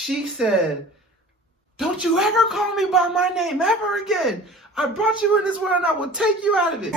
She said, "Don't you ever call me by my name ever again. I brought you in this world and I will take you out of it."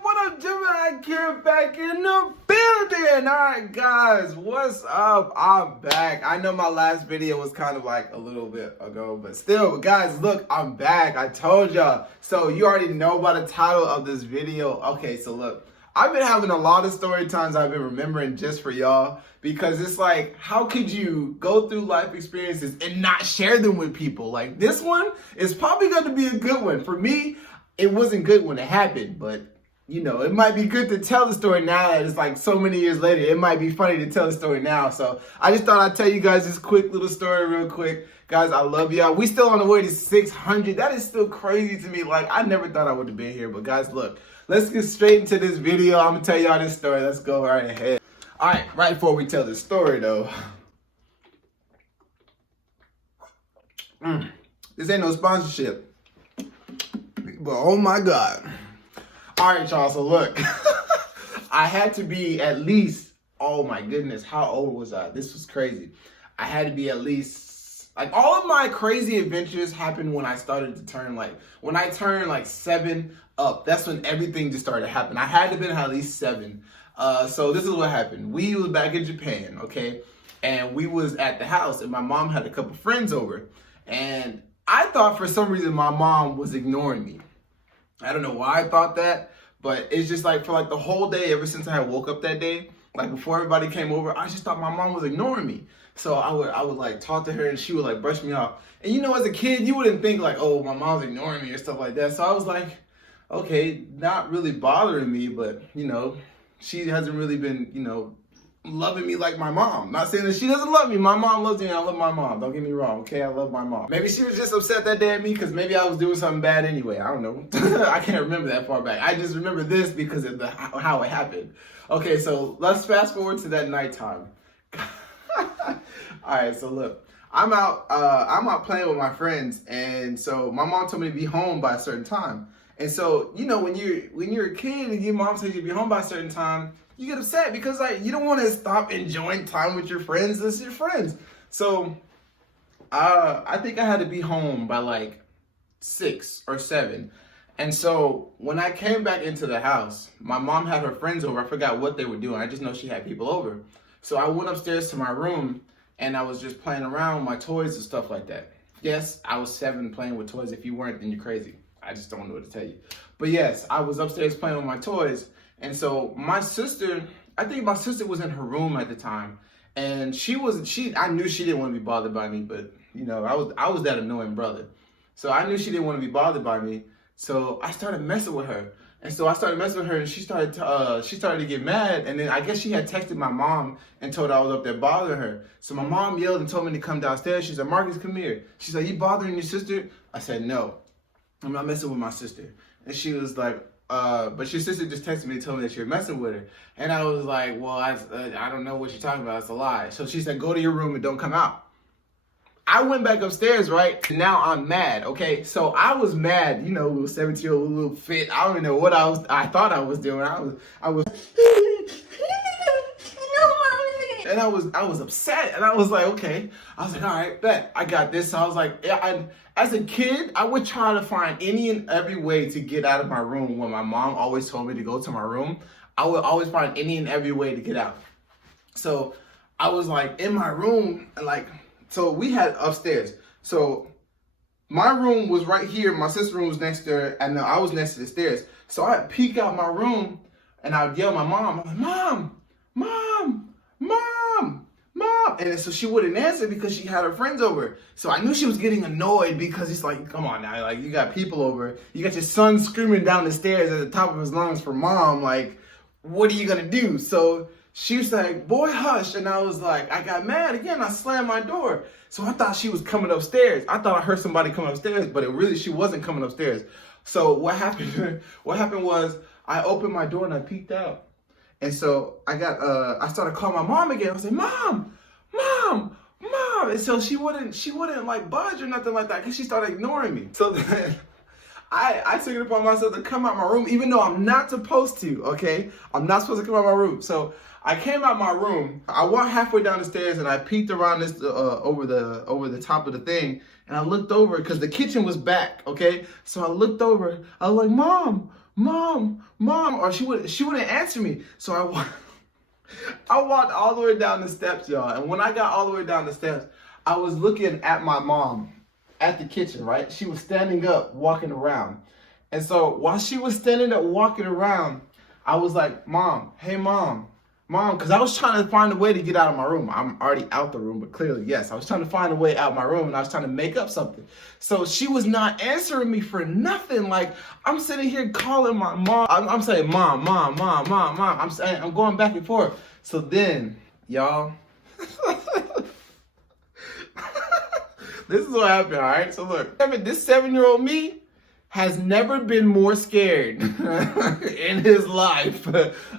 What up, Gemini Kid back in the building. Alright guys, what's up? I'm back. I know my last video was kind of like a little bit ago, but still, guys, look, I'm back. I told y'all. So you already know by the title of this video. Okay, so look, I've been having a lot of story times I've been remembering just for y'all, because it's like, how could you go through life experiences and not share them with people? Like, this one is probably going to be a good one. For me, it wasn't good when it happened, but you know, it might be good to tell the story now that it's like so many years later. It might be funny to tell the story now. So I just thought I'd tell you guys this quick little story real quick. Guys, I love y'all. We still on the way to 600. That is still crazy to me. Like, I never thought I would have been here. But guys, look, let's get straight into this video. I'm going to tell y'all this story. Let's go right ahead. All right, right before we tell this story, though. This ain't no sponsorship. But oh my God. All right, y'all, so look, I had to be at least, oh my goodness, how old was I? This was crazy. I had to be at least, like, all of my crazy adventures happened when I started to turn, like, when I turned, like, 7 up. That's when everything just started to happen. I had to have been at least 7. So this is what happened. We was back in Japan, okay? And we was at the house, and my mom had a couple friends over. And I thought for some reason my mom was ignoring me. I don't know why I thought that, but it's just like for like the whole day, ever since I had woke up that day, like before everybody came over, I just thought my mom was ignoring me. So I would like talk to her and she would like brush me off. And you know, as a kid, you wouldn't think like, oh, my mom's ignoring me or stuff like that. So I was like, okay, not really bothering me, but you know, she hasn't really been, you know, loving me like my mom. Not saying that she doesn't love me. My mom loves me and I love my mom. Don't get me wrong, okay? I love my mom. Maybe she was just upset that day at me because maybe I was doing something bad anyway. I don't know. I can't remember that far back. I just remember this because of how it happened. Okay, so let's fast forward to that nighttime. All right, so look. I'm out playing with my friends, and so my mom told me to be home by a certain time. And so, you know, when you're a kid and your mom says you be home by a certain time, you get upset because like you don't want to stop enjoying time with your friends. It's your friends. So I think I had to be home by like 6 or 7. And so when I came back into the house, my mom had her friends over. I forgot what they were doing. I just know she had people over. So I went upstairs to my room and I was just playing around with my toys and stuff like that. Yes, I was 7 playing with toys. If you weren't, then you're crazy. I just don't know what to tell you. But yes, I was upstairs playing with my toys. And so my sister, I think my sister was in her room at the time. And I knew she didn't want to be bothered by me, but you know, I was that annoying brother. So I knew she didn't want to be bothered by me. So I started messing with her. And so I started messing with her and she started to get mad. And then I guess she had texted my mom and told her I was up there bothering her. So my mom yelled and told me to come downstairs. She said, "Marcus, come here." She said, "You bothering your sister?" I said, "No, I'm not messing with my sister." And she was like, but your sister just texted me and told me that you're messing with her. And I was like, well, I don't know what you're talking about. It's a lie. So she said, "Go to your room and don't come out." I went back upstairs, right? Now I'm mad, okay? So I was mad, you know, little 17-year-old little fit. I don't even know what I thought I was doing. I was and I was upset, and I was like, okay. I was like, all right, bet, I got this. So I was like, yeah, as a kid, I would try to find any and every way to get out of my room. When my mom always told me to go to my room, I would always find any and every way to get out. So I was like in my room, and like, so we had upstairs. So my room was right here. My sister's room was next there, and I was next to the stairs. So I'd peek out my room, and I'd yell at my mom. I'm like, "Mom, Mom, Mom, Mom." And so she wouldn't answer because she had her friends over. So I knew she was getting annoyed because it's like, come on now, like you got people over. You got your son screaming down the stairs at the top of his lungs for mom. Like, what are you gonna do? So she was like, "Boy, hush." And I was like, I got mad again. I slammed my door. So I thought she was coming upstairs. I thought I heard somebody coming upstairs, but she wasn't coming upstairs. So what happened was I opened my door and I peeked out. And so I started calling my mom again. I was like, "Mom, Mom, Mom." And so she wouldn't like budge or nothing like that because she started ignoring me. So then I took it upon myself to come out my room, even though I'm not supposed to, okay? I'm not supposed to come out my room. So I came out my room. I walked halfway down the stairs and I peeked around this over the top of the thing, and I looked over because the kitchen was back, okay? So I looked over. I was like, Mom, or she wouldn't answer me. So I walked all the way down the steps, y'all. And when I got all the way down the steps, I was looking at my mom at the kitchen, right? She was standing up, walking around. And so while she was standing up, walking around, I was like, Mom, hey, Mom, because I was trying to find a way to get out of my room. I'm already out the room, but clearly, yes, I was trying to find a way out of my room, and I was trying to make up something. So she was not answering me for nothing. Like, I'm sitting here calling my mom. I'm saying, Mom. I'm going back and forth. So then, y'all, this is what happened, all right? So look, this 7-year-old me has never been more scared in his life,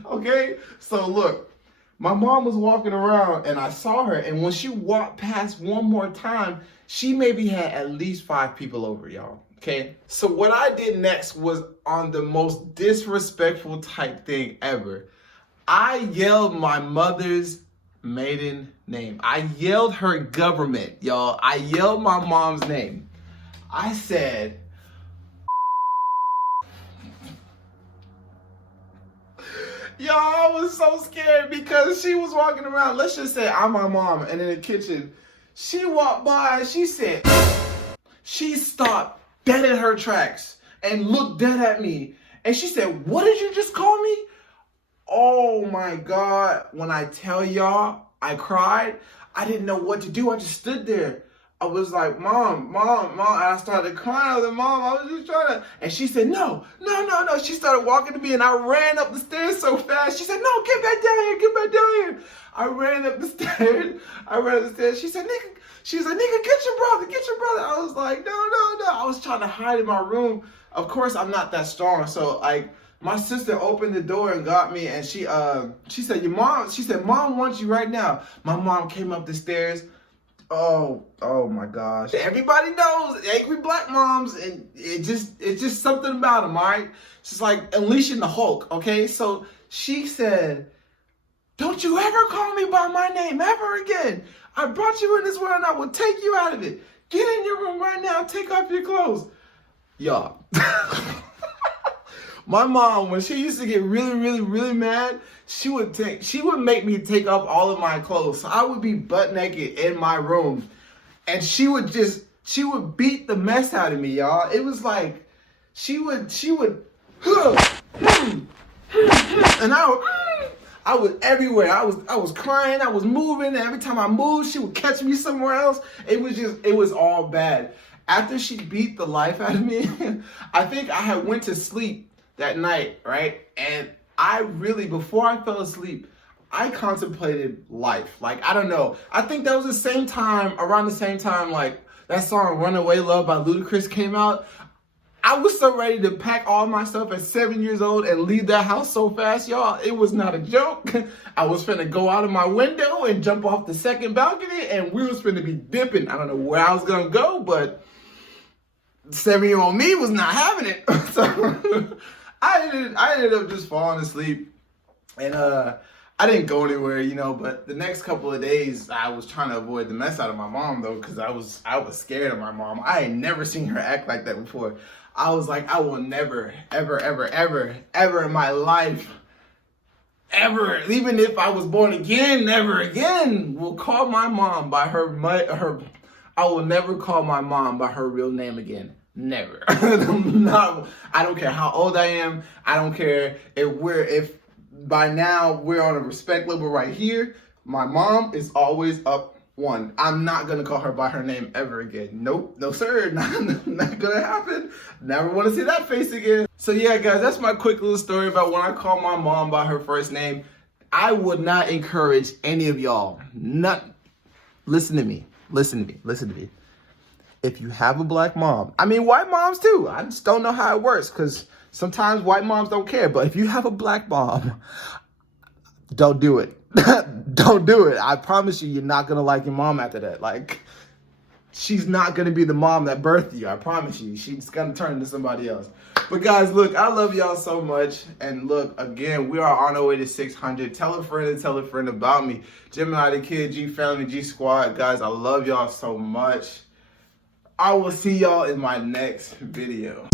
okay? So look, my mom was walking around and I saw her, and when she walked past one more time, she maybe had at least 5 people over, y'all, okay? So what I did next was on the most disrespectful type thing ever. I yelled my mother's maiden name. I yelled her government, y'all. I yelled my mom's name. I said, y'all, I was so scared because she was walking around. Let's just say I'm my mom, and in the kitchen, she walked by and she said, she stopped dead in her tracks and looked dead at me. And she said, what did you just call me? Oh my God. When I tell y'all, I cried. I didn't know what to do. I just stood there. I was like, Mom. And I started crying. I was like, Mom, I was just trying to. And she said, no. She started walking to me, and I ran up the stairs so fast. She said, no, get back down here. I ran up the stairs. She said, nigga, get your brother. I was like, no. I was trying to hide in my room. Of course, I'm not that strong. So, like, my sister opened the door and got me, and she said, Mom wants you right now. My mom came up the stairs. Oh my gosh. Everybody knows angry black moms, and it's just something about them, all right? It's just like unleashing the Hulk, okay? So she said, don't you ever call me by my name ever again. I brought you in this world and I will take you out of it. Get in your room right now, take off your clothes. Y'all. My mom, when she used to get really mad, she would make me take off all of my clothes. So I would be butt naked in my room, and she would beat the mess out of me, y'all. It was like she would, and I was everywhere. I was crying. I was moving. And every time I moved, she would catch me somewhere else. It was all bad. After she beat the life out of me, I think I had went to sleep that night, right? And before I fell asleep, I contemplated life. Like, I don't know. I think that was around the same time, like, that song Runaway Love by Ludacris came out. I was so ready to pack all my stuff at 7 years old and leave that house so fast, y'all. It was not a joke. I was finna go out of my window and jump off the second balcony, and we was finna be dipping. I don't know where I was gonna go, but 7-year-old me was not having it. So I ended up just falling asleep, and I didn't go anywhere, but the next couple of days I was trying to avoid the mess out of my mom, though, because I was scared of my mom. I had never seen her act like that before. I was like, I will never, ever in my life, ever, even if I was born again, never again will call my mom by I will never call my mom by her real name again. Never. No, I don't care how old I am. I don't care if by now we're on a respect level right here. My mom is always up one. I'm not gonna call her by her name ever again. Nope, no sir, not gonna happen. Never want to see that face again. So yeah, guys, that's my quick little story about when I call my mom by her first name. I would not encourage any of y'all. Listen to me. If you have a black mom, I mean white moms too, I just don't know how it works because sometimes white moms don't care, but if you have a black mom, don't do it. Don't do it. I promise you're not gonna like your mom after that. Like, she's not going to be the mom that birthed you. I promise you. She's going to turn into somebody else. But guys, look, I love y'all so much. And look, again, we are on our way to 600. Tell a friend about me. Gemini the Kid, G Family, G Squad. Guys, I love y'all so much. I will see y'all in my next video.